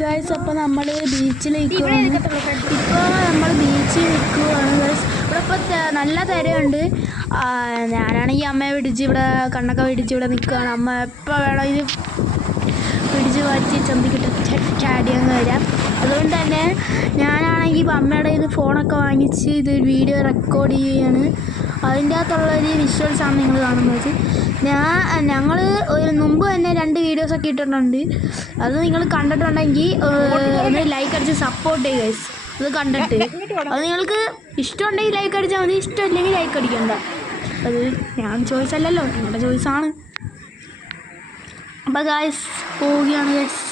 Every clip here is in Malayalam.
ഗൈസ് അപ്പോൾ നമ്മൾ ബീച്ചിലേക്ക് ഇപ്പോൾ നമ്മൾ ബീച്ചിൽ നിൽക്കുകയാണ് ഗൈസ്. ഇവിടെ ഇപ്പോൾ നല്ല തിരയുണ്ട്. ഞാനാണെങ്കിൽ അമ്മയെ പിടിച്ച് ഇവിടെ കണ്ണൊക്കെ പിടിച്ച് ഇവിടെ നിൽക്കുകയാണ്. അമ്മ എപ്പോൾ വേണം ഇത് പിടിച്ച് മാറ്റി ചന്തിക്കിട്ട് ചാടി അങ്ങ് വരാം. അതുകൊണ്ട് തന്നെ ഞാനാണെങ്കിൽ ഇപ്പോൾ അമ്മയുടെ ഇത് ഫോണൊക്കെ വാങ്ങിച്ച് ഇത് വീഡിയോ റെക്കോർഡ് ചെയ്യുകയാണ്. അതിൻ്റെ അകത്തുള്ളൊരു വിഷ്വൽസാണ് നിങ്ങൾ കാണുന്നത്. ഞങ്ങൾ ഒരു മുമ്പ് തന്നെ 2 വീഡിയോസൊക്കെ ഇട്ടിട്ടുണ്ട്. അത് നിങ്ങൾ കണ്ടിട്ടുണ്ടെങ്കിൽ ഒന്ന് ലൈക്ക് അടിച്ച് സപ്പോർട്ട് ചെയ്യുക ഗൈസ്. അത് കണ്ടിട്ട് അത് നിങ്ങൾക്ക് ഇഷ്ടമുണ്ടെങ്കിൽ ലൈക്ക് അടിച്ചാൽ മതി, ഇഷ്ടമില്ലെങ്കിൽ ലൈക്ക് അടിക്കണ്ട. അത് ഞാൻ ചോയ്സ് അല്ലല്ലോ, നിങ്ങളുടെ ചോയ്സാണ്. അപ്പോൾ ഗൈസ് പോവുകയാണ് ഗൈസ്.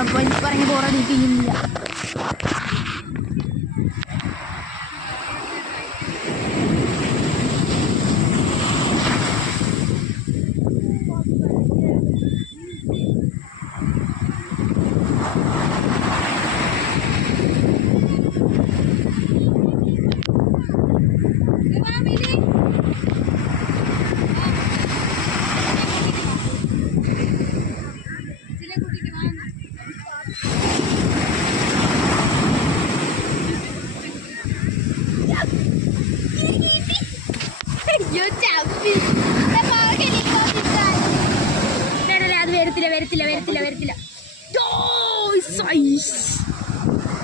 അപ്പോൾ എനിക്ക് പറഞ്ഞ് ബോറടിപ്പിക്കുന്നില്ല. You tap me.